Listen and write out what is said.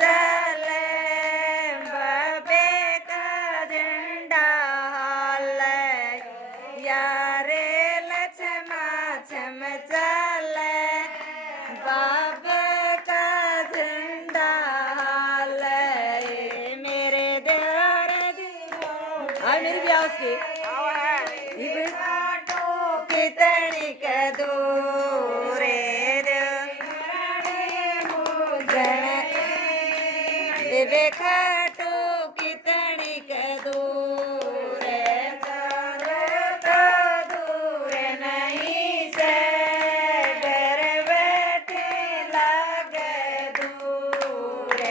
चले बबे का झंडा हाले यारे लक्ष्मा छम चले बाबे का झंडा हाले मेरे देवर मेरी भी आओ उसकी कितनी कदूरे देवे खाटू कितनी कदूर तो दूर नहीं से घर बैठे लागे दूर